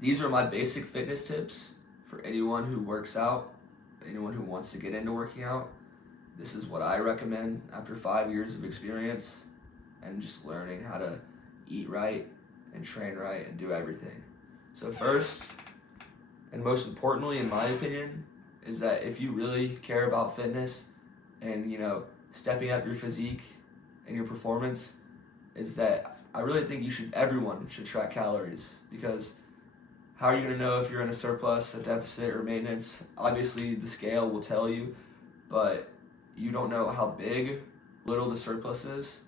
these are my basic fitness tips for anyone who works out, anyone who wants to get into working out. This is what I recommend after 5 years of experience and just learning how to eat right and train right and do everything. So first, and most importantly, in my opinion, is that if you really care about fitness and, stepping up your physique and your performance, is that I really think everyone should track calories, because how are you going to know if you're in a surplus, a deficit, or maintenance? Obviously, the scale will tell you, but you don't know how big, little the surplus is.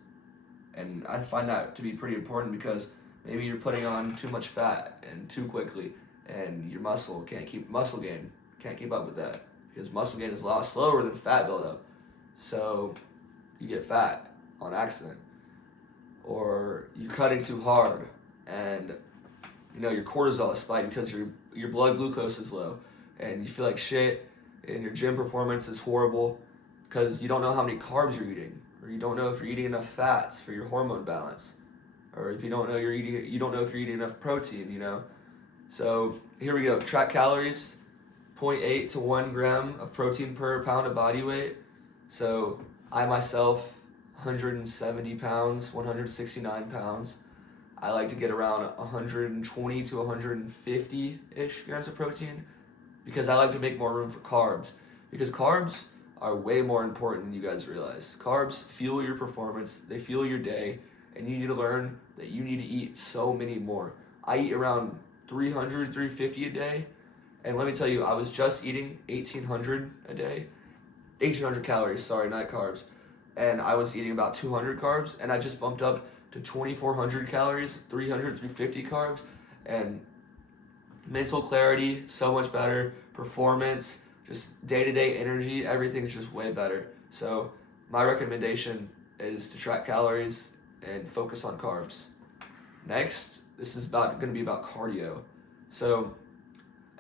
And I find that to be pretty important, because maybe you're putting on too much fat and too quickly, and your muscle gain can't keep up with that, because muscle gain is a lot slower than fat buildup. So you get fat on accident, or you're cutting too hard, and your cortisol is spiked because your blood glucose is low, and you feel like shit, and your gym performance is horrible because you don't know how many carbs you're eating, or you don't know if you're eating enough fats for your hormone balance, or if you don't know if you're eating enough protein. So here we go. Track calories: 0.8 to 1 gram of protein per pound of body weight. So I myself, 170 pounds, 169 pounds. I like to get around 120 to 150-ish grams of protein, because I like to make more room for carbs. Because carbs are way more important than you guys realize. Carbs fuel your performance, they fuel your day, and you need to learn that you need to eat so many more. I eat around 300, 350 a day, and let me tell you, I was just eating 1,800 a day. 1,800 calories, sorry, not carbs. And I was eating about 200 carbs, and I just bumped up to 2,400 calories, 300, 350 carbs, and mental clarity, so much better, performance, just day-to-day energy, everything's just way better. So my recommendation is to track calories and focus on carbs. Next, this is going to be about cardio. So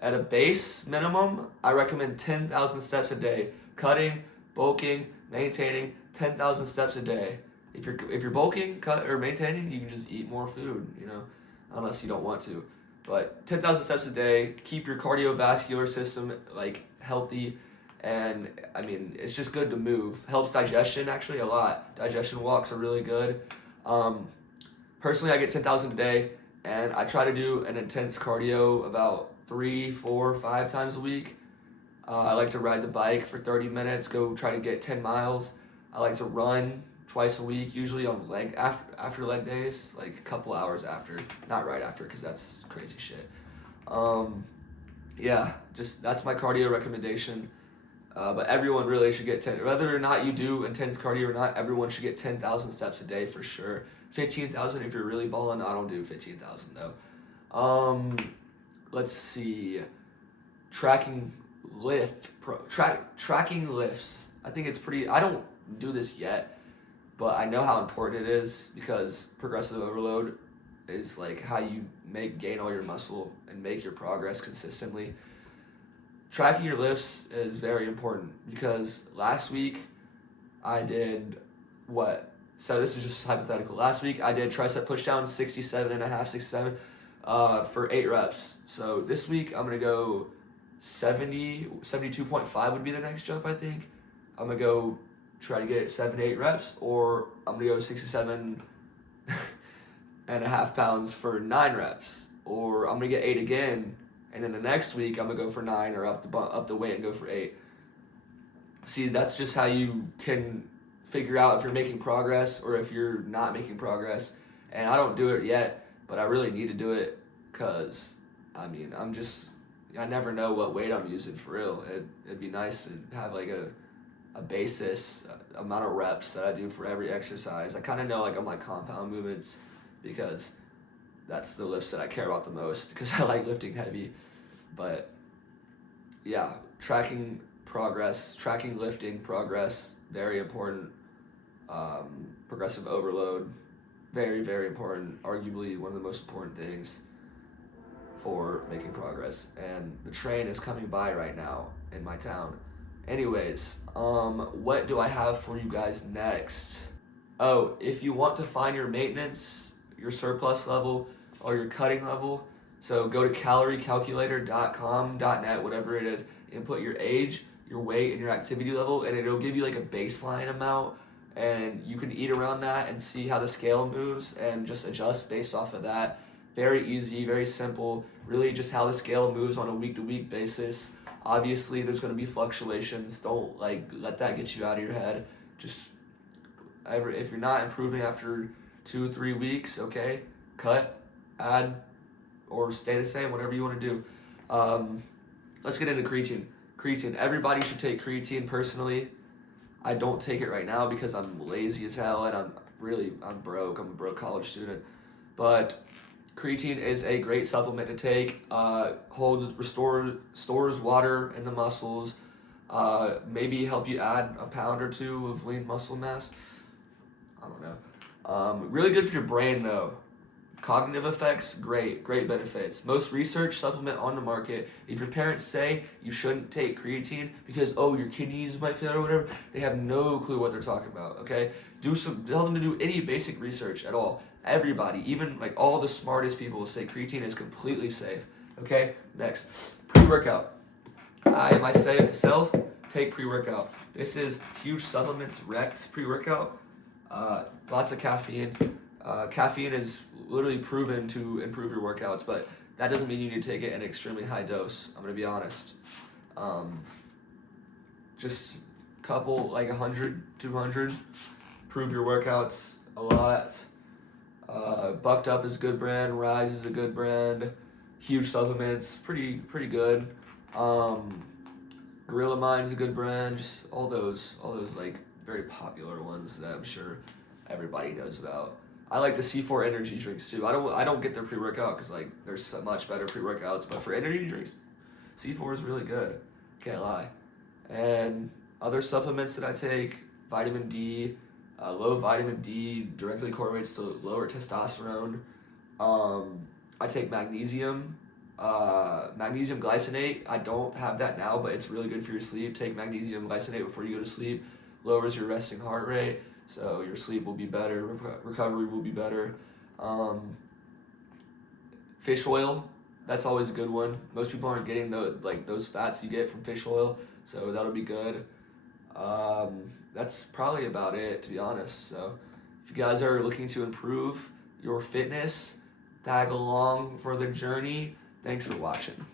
at a base minimum, I recommend 10,000 steps a day. Cutting, bulking, maintaining, 10,000 steps a day. If you're bulking, or maintaining, you can just eat more food, unless you don't want to. But 10,000 steps a day, keep your cardiovascular system healthy, and it's just good to move. Helps digestion actually a lot. Digestion walks are really good. Personally, I get 10,000 a day, and I try to do an intense cardio about 3, 4, 5 times a week. I like to ride the bike for 30 minutes, go try to get 10 miles. I like to run twice a week, usually on after leg days, like a couple hours after, not right after, because that's crazy shit. That's my cardio recommendation. But everyone really should get 10, whether or not you do intense cardio or not, everyone should get 10,000 steps a day for sure. 15,000 if you're really balling. I don't do 15,000 though. Let's see. Tracking lifts. I think it's pretty, I don't do this yet, but I know how important it is, because progressive overload is how you gain all your muscle and make your progress consistently. Tracking your lifts is very important, because last week I did so this is just hypothetical. Last week I did tricep pushdown 67 for 8 reps. So this week I'm going to go 72.5 would be the next jump, I think. I'm going to go try to get 7 to 8 reps, or I'm going to go 67 and a half pounds for 9 reps, or I'm going to get 8 again, and then the next week I'm going to go for 9, or up the weight and go for 8. See, that's just how you can figure out if you're making progress or if you're not making progress. And I don't do it yet, but I really need to do it, because I never know what weight I'm using for real. It'd be nice to have a basis amount of reps that I do for every exercise. I kind of know on my compound movements, because that's the lifts that I care about the most, because I like lifting heavy. But yeah, tracking lifting progress, very important. Progressive overload, very, very important, arguably one of the most important things for making progress. And the train is coming by right now in my town. Anyways, what do I have for you guys next? Oh, if you want to find your maintenance, your surplus level, or your cutting level, So go to caloriecalculator.com.net, whatever it is, input your age, your weight, and your activity level, and it'll give you like a baseline amount, and you can eat around that and see how the scale moves and just adjust based off of that. Very easy, very simple, really just how the scale moves on a week-to-week basis. Obviously, there's going to be fluctuations. Don't let that get you out of your head. Just if you're not improving after 2-3 weeks, okay, cut, add, or stay the same, whatever you want to do. Let's get into creatine. Creatine. Everybody should take creatine. Personally, I don't take it right now because I'm lazy as hell and I'm broke. I'm a broke college student. But creatine is a great supplement to take. Stores water in the muscles. Maybe help you add a pound or two of lean muscle mass. I don't know. Really good for your brain though. Cognitive effects, great benefits. Most research supplement on the market, if your parents say you shouldn't take creatine because, oh, your kidneys might fail or whatever, they have no clue what they're talking about, okay? Tell them to do any basic research at all. Everybody, even like all the smartest people will say creatine is completely safe, okay? Next, pre-workout. I myself take pre-workout. This is Huge Supplements Rex pre-workout. Lots of caffeine. Caffeine is literally proven to improve your workouts, but that doesn't mean you need to take it in an extremely high dose. I'm going to be honest. Just a couple, like 100, 200, improve your workouts a lot. Bucked Up is a good brand. Rise is a good brand. Huge Supplements, pretty good. Gorilla Mind is a good brand. Just all those like very popular ones that I'm sure everybody knows about. I like the C4 energy drinks too. I don't get their pre-workout because like there's so much better pre-workouts, but for energy drinks, C4 is really good. Can't lie. And other supplements that I take, vitamin D, low vitamin D directly correlates to lower testosterone. I take magnesium, magnesium glycinate. I don't have that now, but it's really good for your sleep. Take magnesium glycinate before you go to sleep. Lowers your resting heart rate. So your sleep will be better, recovery will be better. Fish oil, that's always a good one. Most people aren't getting those fats you get from fish oil, so that'll be good. That's probably about it, to be honest. So if you guys are looking to improve your fitness, tag along for the journey. Thanks for watching.